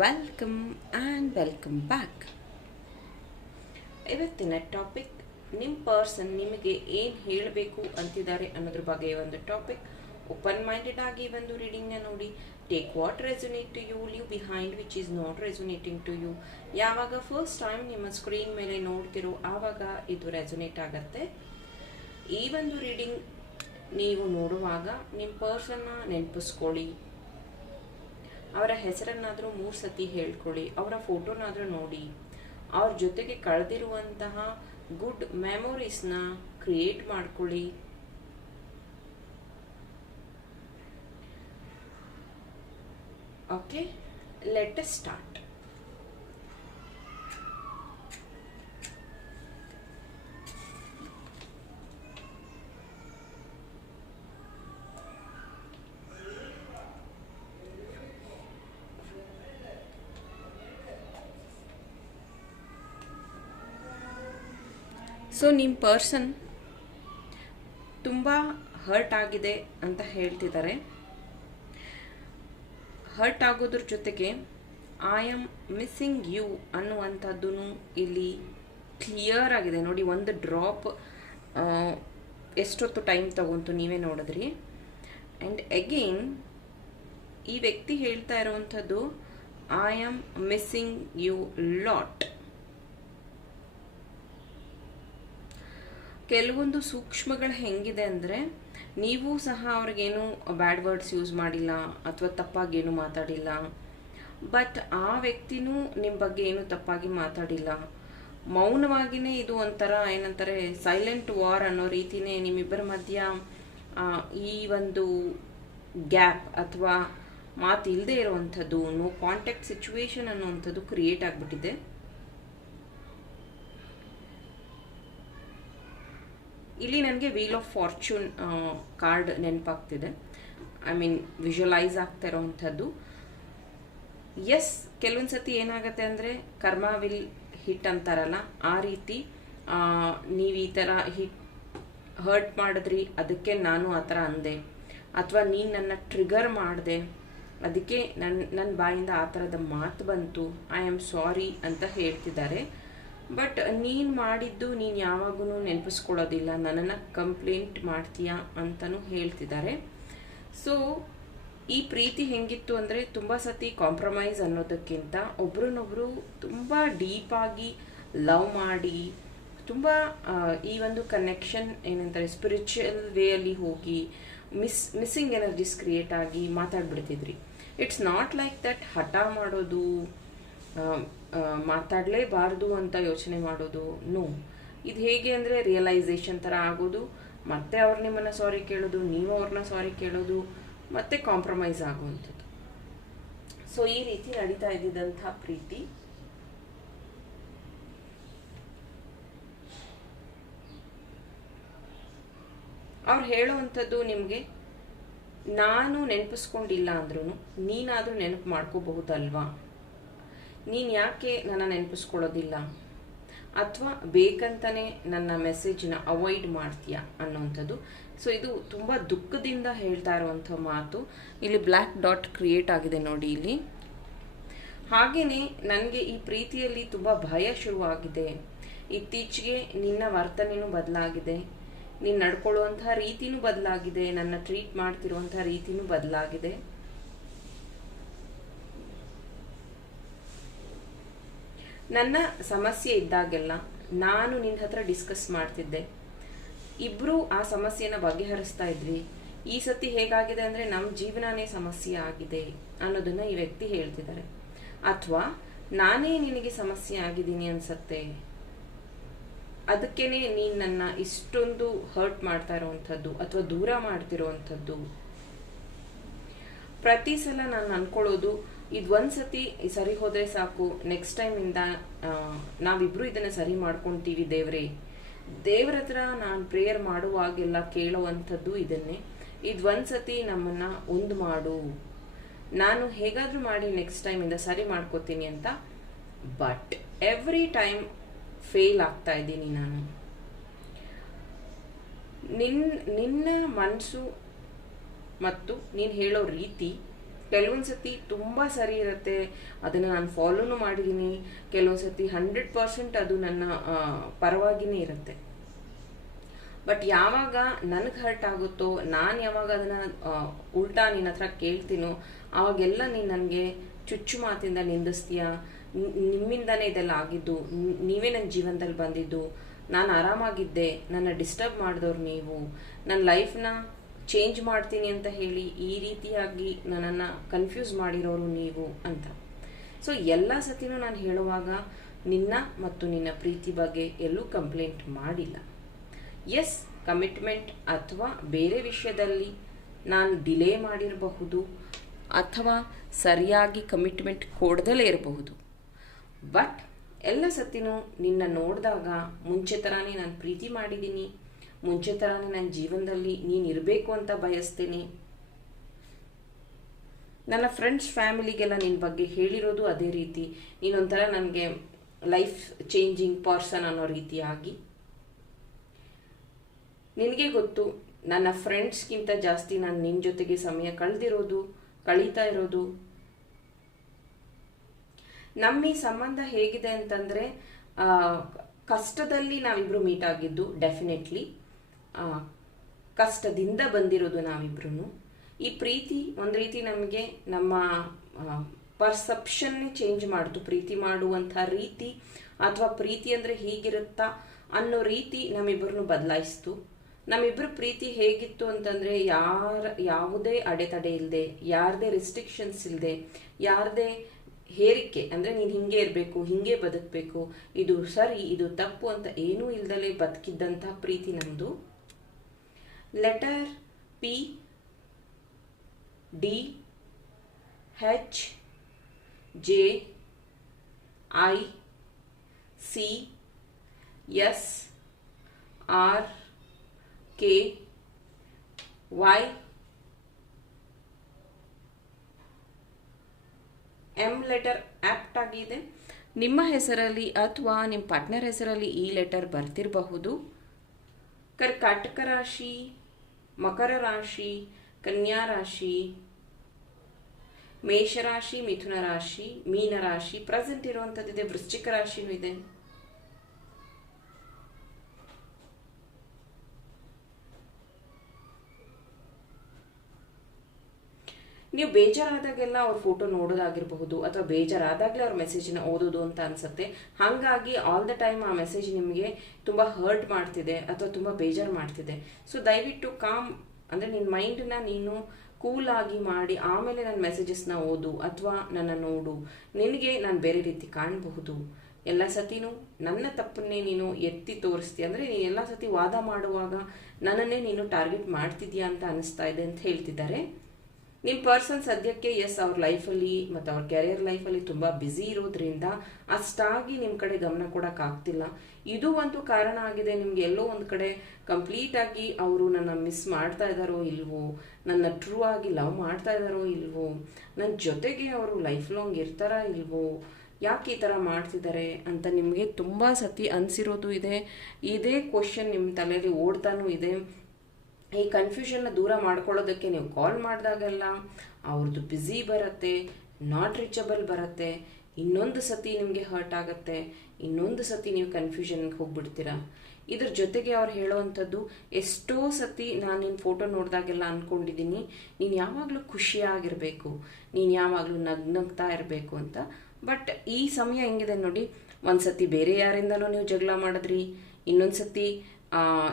Welcome and welcome back ಇವತ್ತಿನ topic ನಿಮ್ಮ person ನಿಮಗೆ ಏನು ಹೇಳಬೇಕು ಅಂತಿದ್ದಾರೆ ಅನ್ನೋದ್ರ ಬಗ್ಗೆ ಒಂದು ಟಾಪಿಕ್ ಓಪನ್ ಮೈಂಡೆಡ್ ಆಗಿ ಒಂದು ರೀಡಿಂಗ್ನ ನೋಡಿ. Take what resonate to you leave behind which is not resonating to you ಯಾವಾಗ ಫಸ್ಟ್ ಟೈಮ್ ನಿಮ್ಮ ಸ್ಕ್ರೀನ್ ಮೇಲೆ ನೋಡ್ತಿರೋ ಆವಾಗ ಇದು ರೆಸೊನೇಟ್ ಆಗತ್ತೆ. ಈ ಒಂದು ರೀಡಿಂಗ್ ನೀವು ನೋಡುವಾಗ ನಿಮ್ಮ ಪರ್ಸನ್ನ ನೆನಪಿಸ್ಕೊಳ್ಳಿ. ಅವರ ಹೆಸರನ್ನಾದರೂ ಮೂರು ಸತಿ ಹೇಳ್ಕೊಳ್ಳಿ, ಅವರ ಫೋಟೋನಾದರೂ ನೋಡಿ. ಅವ್ರ ಜೊತೆಗೆ ಕಳೆದಿರುವಂತಹ ಗುಡ್ ಮೆಮೊರೀಸ್ನ ಕ್ರಿಯೇಟ್ ಮಾಡ್ಕೊಳ್ಳಿ. Okay, let start. ಸೊ ನಿಮ್ಮ ಪರ್ಸನ್ ತುಂಬ ಹರ್ಟ್ ಆಗಿದೆ ಅಂತ ಹೇಳ್ತಿದ್ದಾರೆ. ಹರ್ಟ್ ಆಗೋದ್ರ ಜೊತೆಗೆ ಐ ಆಮ್ ಮಿಸ್ಸಿಂಗ್ ಯು ಅನ್ನುವಂಥದ್ದು ಇಲ್ಲಿ ಕ್ಲಿಯರ್ ಆಗಿದೆ. ನೋಡಿ, ಒಂದು ಡ್ರಾಪ್ ಎಷ್ಟೊತ್ತು ಟೈಮ್ ತಗೊಂತು ನೀವೇ ನೋಡಿದ್ರಿ. ಆ್ಯಂಡ್ ಅಗೇನ್ ಈ ವ್ಯಕ್ತಿ ಹೇಳ್ತಾ ಇರುವಂಥದ್ದು I am missing you lot ಕೆಲವೊಂದು ಸೂಕ್ಷ್ಮಗಳು ಹೆಂಗಿದೆ ಅಂದರೆ ನೀವು ಸಹ ಅವ್ರಿಗೇನು ಬ್ಯಾಡ್ ವರ್ಡ್ಸ್ ಯೂಸ್ ಮಾಡಿಲ್ಲ ಅಥವಾ ತಪ್ಪಾಗಿ ಏನು ಮಾತಾಡಿಲ್ಲ. ಬಟ್ ಆ ವ್ಯಕ್ತಿನೂ ನಿಮ್ಮ ಬಗ್ಗೆ ಏನು ತಪ್ಪಾಗಿ ಮಾತಾಡಿಲ್ಲ. ಮೌನವಾಗಿಯೇ ಇದು ಒಂಥರ ಏನಂತಾರೆ ಸೈಲೆಂಟ್ ವಾರ್ ಅನ್ನೋ ರೀತಿನೇ ನಿಮ್ಮಿಬ್ಬರ ಮಧ್ಯ ಈ ಒಂದು ಗ್ಯಾಪ್ ಅಥವಾ ಮಾತಿಲ್ಲದೆ ಇರುವಂಥದ್ದು ನೋ ಕಾಂಟ್ಯಾಕ್ಟ್ ಸಿಚುವೇಶನ್ ಅನ್ನೋವಂಥದ್ದು ಕ್ರಿಯೇಟ್ ಆಗಿಬಿಟ್ಟಿದೆ. ಇಲ್ಲಿ ನನಗೆ ವೀಲ್ ಆಫ್ ಫಾರ್ಚೂನ್ ಕಾರ್ಡ್ ನೆನಪಾಗ್ತಿದೆ. ಐ ಮೀನ್ ವಿಜುವಲೈಸ್ ಆಗ್ತಾ ಇರೋವಂಥದ್ದು ಎಸ್ ಕೆಲವೊಂದು ಸತಿ ಏನಾಗುತ್ತೆ ಅಂದರೆ, ಕರ್ಮ ವಿಲ್ ಹಿಟ್ ಅಂತಾರಲ್ಲ, ಆ ರೀತಿ ನೀವು ಈ ಥರ ಹಿಟ್ ಹರ್ಟ್ ಮಾಡಿದ್ರಿ, ಅದಕ್ಕೆ ನಾನು ಆ ಥರ ಅಂದೆ. ಅಥವಾ ನೀನು ನನ್ನ ಟ್ರಿಗರ್ ಮಾಡಿದೆ, ಅದಕ್ಕೆ ನನ್ನ ನನ್ನ ಬಾಯಿಂದ ಆ ಥರದ ಮಾತು ಬಂತು ಐ ಆಮ್ ಸಾರಿ ಅಂತ ಹೇಳ್ತಿದ್ದಾರೆ. ಬಟ್ ನೀನು ಮಾಡಿದ್ದು ನೀನು ಯಾವಾಗೂ ನೆನಪಿಸ್ಕೊಳ್ಳೋದಿಲ್ಲ. ನನ್ನನ್ನು ಕಂಪ್ಲೇಂಟ್ ಮಾಡ್ತೀಯಾ ಅಂತಲೂ ಹೇಳ್ತಿದ್ದಾರೆ. ಸೊ ಈ ಪ್ರೀತಿ ಹೆಂಗಿತ್ತು ಅಂದರೆ ತುಂಬ ಸತಿ ಕಾಂಪ್ರಮೈಸ್ ಅನ್ನೋದಕ್ಕಿಂತ ಒಬ್ರನ್ನೊಬ್ರು ತುಂಬ ಡೀಪಾಗಿ ಲವ್ ಮಾಡಿ, ತುಂಬ ಈ ಒಂದು ಕನೆಕ್ಷನ್ ಏನಂತಾರೆ ಸ್ಪಿರಿಚುವಲ್ ವೇಯಲ್ಲಿ ಹೋಗಿ ಮಿಸ್ ಮಿಸ್ಸಿಂಗ್ ಎನರ್ಜೀಸ್ ಕ್ರಿಯೇಟ್ ಆಗಿ ಮಾತಾಡ್ಬಿಡ್ತಿದ್ರಿ. ಇಟ್ಸ್ ನಾಟ್ ಲೈಕ್ ದಟ್ ಹಠ ಮಾಡೋದು ಮಾತಾಡಲೇಬಾರ್ದು ಅಂತ ಯೋಚನೆ ಮಾಡೋದು ನೋ ಇದು ಹೇಗೆ ಅಂದರೆ ರಿಯಲೈಸೇಷನ್ ಥರ ಆಗೋದು, ಮತ್ತೆ ಅವ್ರು ನಿಮ್ಮನ್ನು ಸಾರಿ ಕೇಳೋದು, ನೀವು ಅವ್ರನ್ನ ಸಾರಿ ಕೇಳೋದು, ಮತ್ತೆ ಕಾಂಪ್ರಮೈಸ್ ಆಗುವಂಥದ್ದು. ಸೊ ಈ ರೀತಿ ನಡೀತಾ ಇದ್ದಿದ್ದಂಥ ಪ್ರೀತಿ. ಅವ್ರು ಹೇಳುವಂಥದ್ದು ನಿಮಗೆ, ನಾನು ನೆನಪಿಸ್ಕೊಂಡಿಲ್ಲ ಅಂದ್ರೂ ನೀನಾದರೂ ನೆನಪು ಮಾಡ್ಕೋಬಹುದಲ್ವಾ? ನೀನು ಯಾಕೆ ನನ್ನ ನೆನಪಿಸ್ಕೊಳ್ಳೋದಿಲ್ಲ? ಅಥವಾ ಬೇಕಂತಲೇ ನನ್ನ ಮೆಸೇಜ್ನ ಅವಾಯ್ಡ್ ಮಾಡ್ತೀಯಾ ಅನ್ನೋವಂಥದ್ದು ಸೊ, ಇದು ತುಂಬ ದುಃಖದಿಂದ ಹೇಳ್ತಾ ಇರುವಂಥ ಮಾತು. ಇಲ್ಲಿ ಬ್ಲ್ಯಾಕ್ ಡಾಟ್ ಕ್ರಿಯೇಟ್ ಆಗಿದೆ ನೋಡಿ ಇಲ್ಲಿ. ಹಾಗೆಯೇ ನನಗೆ ಈ ಪ್ರೀತಿಯಲ್ಲಿ ತುಂಬ ಭಯ ಶುರುವಾಗಿದೆ. ಇತ್ತೀಚೆಗೆ ನಿನ್ನ ವರ್ತನೆಯೂ ಬದಲಾಗಿದೆ. ನೀನು ನಡ್ಕೊಳ್ಳುವಂಥ ರೀತಿನೂ ಬದಲಾಗಿದೆ. ನನ್ನ ಟ್ರೀಟ್ ಮಾಡ್ತಿರುವಂಥ ರೀತಿನೂ ಬದಲಾಗಿದೆ. ನನ್ನ ಸಮಸ್ಯೆ ಇದ್ದಾಗೆಲ್ಲ ನಾನು ನಿನ್ನ ಹತ್ರ ಡಿಸ್ಕಸ್ ಮಾಡ್ತಿದ್ದೆ. ಇಬ್ರು ಆ ಸಮಸ್ಯೆನ ಬಗೆಹರಿಸ್ತಾ ಇದ್ವಿ ಈ ಸತಿ ಹೇಗಾಗಿದೆ ಅಂದ್ರೆ ನಮ್ಮ ಜೀವನನೇ ಸಮಸ್ಯೆ ಆಗಿದೆ ಅನ್ನೋದನ್ನ ಈ ವ್ಯಕ್ತಿ ಹೇಳ್ತಿದ್ದಾರೆ. ಅಥವಾ, ನಾನೇ ನಿನಗೆ ಸಮಸ್ಯೆ ಆಗಿದ್ದೀನಿ ಅನ್ಸತ್ತೆ. ಅದಕ್ಕೇನೆ ನೀನ್ ನನ್ನ ಇಷ್ಟೊಂದು ಹರ್ಟ್ ಮಾಡ್ತಾ ಇರೋವಂಥದ್ದು ಅಥವಾ ದೂರ ಮಾಡ್ತಿರೋವಂಥದ್ದು. ಪ್ರತಿ ಸಲ ನಾನು ಅನ್ಕೊಳ್ಳೋದು ಇದು ಒಂದ್ಸತಿ ಸರಿ ಹೋದ್ರೆ ಸಾಕು. ನೆಕ್ಸ್ಟ್ ಟೈಮಿಂದ ನಾವಿಬ್ರು ಇದನ್ನ ಸರಿ ಮಾಡ್ಕೊತೀವಿ ದೇವ್ರೆ. ದೇವ್ರ ಹತ್ರ ನಾನು ಪ್ರೇಯರ್ ಮಾಡುವಾಗೆಲ್ಲ ಕೇಳುವಂಥದ್ದು ಇದನ್ನೇ. ಇದು ಒಂದ್ಸತಿ ನಮ್ಮನ್ನ ಒಂದು ಮಾಡು. ನಾನು ಹೇಗಾದ್ರೂ ಮಾಡಿ ನೆಕ್ಸ್ಟ್ ಟೈಮಿಂದ ಸರಿ ಮಾಡ್ಕೋತೀನಿ ಅಂತ. ಬಟ್ ಎವ್ರಿ ಟೈಮ್ ಫೇಲ್ ಆಗ್ತಾ ಇದ್ದೀನಿ ನಾನು. ನಿನ್, ನಿನ್ನ ಮನಸ್ಸು ಮತ್ತು ನೀನು ಹೇಳೋ ರೀತಿ ಕೆಲವೊಂದು ಸತಿ ತುಂಬ ಸರಿ ಇರುತ್ತೆ. ಅದನ್ನು ನಾನು ಫಾಲೋನು ಮಾಡಿದ್ದೀನಿ ಕೆಲವೊಂದು ಸತಿ ಹಂಡ್ರೆಡ್ ಪರ್ಸೆಂಟ್ ಅದು ನನ್ನ ಪರವಾಗಿನೇ ಇರುತ್ತೆ. ಬಟ್ ಯಾವಾಗ ನನಗೆ ಹರ್ಟ್ ಆಗುತ್ತೋ, ನಾನು ಯಾವಾಗ ಅದನ್ನು ಉಲ್ಟಾ ನಿನ್ನ ಹತ್ರ ಕೇಳ್ತೀನೋ ಆವಾಗೆಲ್ಲ ನೀನು ನನಗೆ ಚುಚ್ಚು ಮಾತಿಂದ ನಿಂದಿಸ್ತೀಯ? ನಿಮ್ಮಿಂದನೇ ಇದೆಲ್ಲ ಆಗಿದ್ದು. ನೀವೇ ನನ್ನ ಜೀವನದಲ್ಲಿ ಬಂದಿದ್ದು. ನಾನು ಆರಾಮಾಗಿದ್ದೆ. ನನ್ನ ಡಿಸ್ಟರ್ಬ್ ಮಾಡಿದವ್ರು ನೀವು. ನನ್ನ ಲೈಫ್ನ ಚೇಂಜ್ ಮಾಡ್ತೀನಿ ಅಂತ ಹೇಳಿ ಈ ರೀತಿಯಾಗಿ ನನ್ನನ್ನು ಕನ್ಫ್ಯೂಸ್ ಮಾಡಿರೋರು ನೀವು ಅಂತ. ಸೊ ಎಲ್ಲ ಸತಿನೂ ನಾನು ಹೇಳುವಾಗ ನಿನ್ನ ಮತ್ತು ನಿನ್ನ ಪ್ರೀತಿ ಬಗ್ಗೆ ಎಲ್ಲೂ ಕಂಪ್ಲೇಂಟ್ ಮಾಡಿಲ್ಲ. ಎಸ್ ಕಮಿಟ್ಮೆಂಟ್ ಅಥವಾ ಬೇರೆ ವಿಷಯದಲ್ಲಿ ನಾನು ಡಿಲೇ ಮಾಡಿರಬಹುದು ಅಥವಾ ಸರಿಯಾಗಿ ಕಮಿಟ್ಮೆಂಟ್ ಕೊಡ್ದಲೇ ಇರಬಹುದು. ಬಟ್ ಎಲ್ಲ ಸತಿನೂ ನಿನ್ನ ನೋಡಿದಾಗ ಮುಂಚೆ ಥರನೇ ನಾನು ಪ್ರೀತಿ ಮಾಡಿದ್ದೀನಿ ಮುಂಚೆ ಥರನೇ ನನ್ನ ಜೀವನದಲ್ಲಿ ನೀನು ಇರಬೇಕು ಅಂತ ಬಯಸ್ತೀನಿ. ನನ್ನ ಫ್ರೆಂಡ್ಸ್ ಫ್ಯಾಮಿಲಿಗೆಲ್ಲ ನಿನ್ನ ಬಗ್ಗೆ ಹೇಳಿರೋದು ಅದೇ ರೀತಿ. ನೀನೊಂಥರ ನನಗೆ ಲೈಫ್ ಚೇಂಜಿಂಗ್ ಪರ್ಸನ್ ಅನ್ನೋ ರೀತಿಯಾಗಿ. ನಿನಗೆ ಗೊತ್ತು, ನನ್ನ ಫ್ರೆಂಡ್ಸ್ಗಿಂತ ಜಾಸ್ತಿ ನಾನು ನಿನ್ನ ಜೊತೆಗೆ ಸಮಯ ಕಳೆದಿರೋದು, ಕಳೀತಾ ಇರೋದು. ನಮ್ಮ ಈ ಸಂಬಂಧ ಹೇಗಿದೆ ಅಂತಂದರೆ ಕಷ್ಟದಲ್ಲಿ ನಾವಿಬ್ಬರು ಮೀಟ್ ಆಗಿದ್ದು ಡೆಫಿನೆಟ್ಲಿ ಕಷ್ಟದಿಂದ ಬಂದಿರೋದು ನಾವಿಬ್ರು ಈ ಪ್ರೀತಿ, ಒಂದು ರೀತಿ ನಮಗೆ ನಮ್ಮ ಪರ್ಸೆಪ್ಷನ್ನೇ ಚೇಂಜ್ ಮಾಡ್ತು ಪ್ರೀತಿ ಮಾಡುವಂಥ ರೀತಿ ಅಥವಾ ಪ್ರೀತಿ ಅಂದರೆ ಹೀಗಿರುತ್ತಾ ಅನ್ನೋ ರೀತಿ ನಮ್ಮಿಬ್ಬರನ್ನು ಬದಲಾಯಿಸ್ತು. ನಮ್ಮಿಬ್ಬರ ಪ್ರೀತಿ ಹೇಗಿತ್ತು ಅಂತಂದರೆ ಯಾರ, ಯಾವುದೇ ಅಡೆತಡೆ ಇಲ್ಲದೆ ಯಾರದೇ ರಿಸ್ಟ್ರಿಕ್ಷನ್ಸ್ ಇಲ್ಲದೆ ಯಾರದೇ ಹೇರಿಕೆ, ಅಂದರೆ ನೀನು ಹಿಂಗೆ ಇರಬೇಕು, ಹಿಂಗೆ ಬದುಕಬೇಕು, ಇದು ಸರಿ, ಇದು ತಪ್ಪು ಅಂತ ಏನೂ ಇಲ್ದಲೇ ಬದುಕಿದ್ದಂಥ ಪ್ರೀತಿ ನಮ್ಮದು letter P D H J I C S R K Y M letter apt ಆಗಿದೆ. ನಿಮ್ಮ ಹೆಸರಲ್ಲಿ ಅಥವಾ ನಿಮ್ಮ ಪಾರ್ಟ್ನರ್ ಹೆಸರಲ್ಲಿ ಈ ಲೆಟರ್ ಬರ್ತಿರಬಹುದು. ಕರ್ಕಾಟಕ ರಾಶಿ ಮಕರ ರಾಶಿ ಕನ್ಯಾ ರಾಶಿ ಮೇಷರಾಶಿ ಮಿಥುನ ರಾಶಿ ಮೀನ ರಾಶಿ ಪ್ರೆಸೆಂಟ್ ಇರುವಂಥದ್ದಿದೆ ವೃಶ್ಚಿಕ ರಾಶಿನೂ ಇದೆ. ನೀವು ಬೇಜಾರಾದಾಗೆಲ್ಲ ಅವ್ರ ಫೋಟೋ ನೋಡೋದಾಗಿರಬಹುದು ಅಥವಾ ಬೇಜಾರಾದಾಗಲೇ ಅವ್ರ ಮೆಸೇಜನ್ನ ಓದೋದು ಅಂತ ಅನ್ಸುತ್ತೆ. ಹಾಗಾಗಿ ಆಲ್ ದ ಟೈಮ್ ಆ ಮೆಸೇಜ್ ನಿಮಗೆ ತುಂಬ ಹರ್ಟ್ ಮಾಡ್ತಿದೆ ಅಥವಾ ತುಂಬ ಬೇಜಾರು ಮಾಡ್ತಿದೆ. ಸೊ ದಯವಿಟ್ಟು ಕಾಮ್ ಅಂದರೆ ನಿನ್ನ ಮೈಂಡನ್ನ ನೀನು ಕೂಲ್ ಆಗಿ ಮಾಡಿ ಆಮೇಲೆ ನನ್ನ ಮೆಸೇಜಸ್ನ ಓದು ಅಥವಾ ನನ್ನ ನೋಡು. ನಿನಗೆ ನಾನು ಬೇರೆ ರೀತಿ ಕಾಣಬಹುದು. ಎಲ್ಲ ಸತಿನೂ ನನ್ನ ತಪ್ಪನ್ನೇ ನೀನು ಎತ್ತಿ ತೋರಿಸ್ತೀಯ. ಅಂದರೆ ನೀನು ಎಲ್ಲ ಸತಿ ವಾದ ಮಾಡುವಾಗ ನನ್ನನ್ನೇ ನೀನು ಟಾರ್ಗೆಟ್ ಮಾಡ್ತಿದ್ಯಾ ಅಂತ ಅನಿಸ್ತಾ ಇದೆ ಅಂತ ಹೇಳ್ತಿದ್ದಾರೆ. ನಿಮ್ಮ ಪರ್ಸನ್ ಸದ್ಯಕ್ಕೆ ಎಸ್ ಅವ್ರ ಲೈಫಲ್ಲಿ ಮತ್ತು ಅವ್ರ ಕೆರಿಯರ್ ಲೈಫಲ್ಲಿ ತುಂಬ ಬ್ಯುಸಿ ಇರೋದ್ರಿಂದ ಅಷ್ಟಾಗಿ ನಿಮ್ಮ ಕಡೆ ಗಮನ ಕೊಡೋಕ್ಕಾಗ್ತಿಲ್ಲ ಇದು ಒಂದು ಕಾರಣ ಆಗಿದೆ. ನಿಮ್ಗೆ ಎಲ್ಲೋ ಒಂದು ಕಡೆ ಕಂಪ್ಲೀಟಾಗಿ ಅವರು ನನ್ನ ಮಿಸ್ ಮಾಡ್ತಾ ಇದ್ದಾರೋ ಇಲ್ವೋ, ನನ್ನ ಟ್ರೂ ಆಗಿ ಲವ್ ಮಾಡ್ತಾ ಇದ್ದಾರೋ ಇಲ್ವೋ ನನ್ನ ಜೊತೆಗೆ ಅವರು ಲೈಫ್ ಲಾಂಗ್ ಇರ್ತಾರಾ ಇಲ್ವೋ, ಯಾಕೆ ಈ ಥರ ಮಾಡ್ತಿದ್ದಾರೆ ಅಂತ ನಿಮಗೆ ತುಂಬ ಸತಿ ಅನಿಸಿರೋದು ಇದೆ. ಇದೇ ಕ್ವಶನ್ ನಿಮ್ಮ ತಲೆಯಲ್ಲಿ ಓಡ್ತಾನೂ ಇದೆ. ಈ ಕನ್ಫ್ಯೂಷನ್ನ ದೂರ ಮಾಡ್ಕೊಳ್ಳೋದಕ್ಕೆ ನೀವು ಕಾಲ್ ಮಾಡಿದಾಗೆಲ್ಲ ಅವ್ರದ್ದು ಬ್ಯುಸಿ ಬರುತ್ತೆ ನಾಟ್ ರೀಚಬಲ್ ಬರುತ್ತೆ, ಇನ್ನೊಂದು ಸತಿ ನಿಮಗೆ ಹರ್ಟ್ ಆಗುತ್ತೆ, ಇನ್ನೊಂದು ಸತಿ ನೀವು ಕನ್ಫ್ಯೂಷನ್ಗೆ ಹೋಗ್ಬಿಡ್ತೀರಾ? ಇದ್ರ ಜೊತೆಗೆ ಅವ್ರು ಹೇಳೋವಂಥದ್ದು, ಎಷ್ಟೋ ಸತಿ ನಾನು ನಿನ್ನ ಫೋಟೋ ನೋಡಿದಾಗೆಲ್ಲ ಅಂದ್ಕೊಂಡಿದ್ದೀನಿ ನೀನು ಯಾವಾಗಲೂ ಖುಷಿಯಾಗಿರಬೇಕು, ನೀನು ಯಾವಾಗಲೂ ನಗ್ನಗ್ತಾ ಇರಬೇಕು ಅಂತ. ಬಟ್ ಈ ಸಮಯ ಹೆಂಗಿದೆ ನೋಡಿ ಒಂದು ಸತಿ ಬೇರೆ ಯಾರಿಂದನೂ ನೀವು ಜಗಳ ಮಾಡಿದ್ರಿ ಇನ್ನೊಂದು ಸತಿ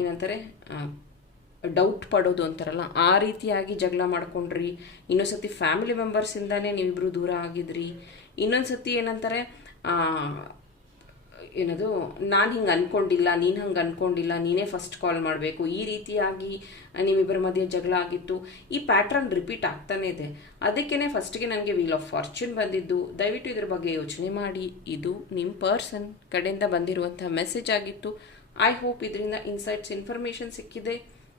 ಏನಂತಾರೆ ಡೌಟ್ ಪಡೋದು ಅಂತಾರಲ್ಲ, ಆ ರೀತಿಯಾಗಿ ಜಗಳ ಮಾಡ್ಕೊಂಡ್ರಿ. ಇನ್ನೊಂದು ಸತಿ ಫ್ಯಾಮಿಲಿ ಮೆಂಬರ್ಸಿಂದಾನೇ ನೀವಿಬ್ರು ದೂರ ಆಗಿದ್ರಿ. ಇನ್ನೊಂದು ಸತಿ ಏನಂತಾರೆ ಏನದು, ನಾನು ಹಿಂಗೆ ಅನ್ಕೊಂಡಿಲ್ಲ, ನೀನು ಹಂಗೆ ಅನ್ಕೊಂಡಿಲ್ಲ, ನೀನೇ ಫಸ್ಟ್ ಕಾಲ್ ಮಾಡಬೇಕು. ಈ ರೀತಿಯಾಗಿ ನಿಮ್ಮಿಬ್ಬರ ಮಧ್ಯೆ ಜಗಳ ಆಗಿತ್ತು. ಈ ಪ್ಯಾಟ್ರನ್ ರಿಪೀಟ್ ಆಗ್ತಾನೆ ಇದೆ. ಅದಕ್ಕೇ ಫಸ್ಟ್ಗೆ ನನಗೆ ವೀಲ್ ಆಫ್ ಫಾರ್ಚೂನ್ ಬಂದಿದ್ದು. ದಯವಿಟ್ಟು ಇದ್ರ ಬಗ್ಗೆ ಯೋಚನೆ ಮಾಡಿ. ಇದು ನಿಮ್ಮ ಪರ್ಸನ್ ಕಡೆಯಿಂದ ಬಂದಿರುವಂಥ ಮೆಸೇಜ್ ಆಗಿತ್ತು. ಐ ಹೋಪ್ ಇದರಿಂದ ಇನ್ಸೈಟ್ಸ್ ಇನ್ಫಾರ್ಮೇಷನ್ ಸಿಕ್ಕಿದೆ.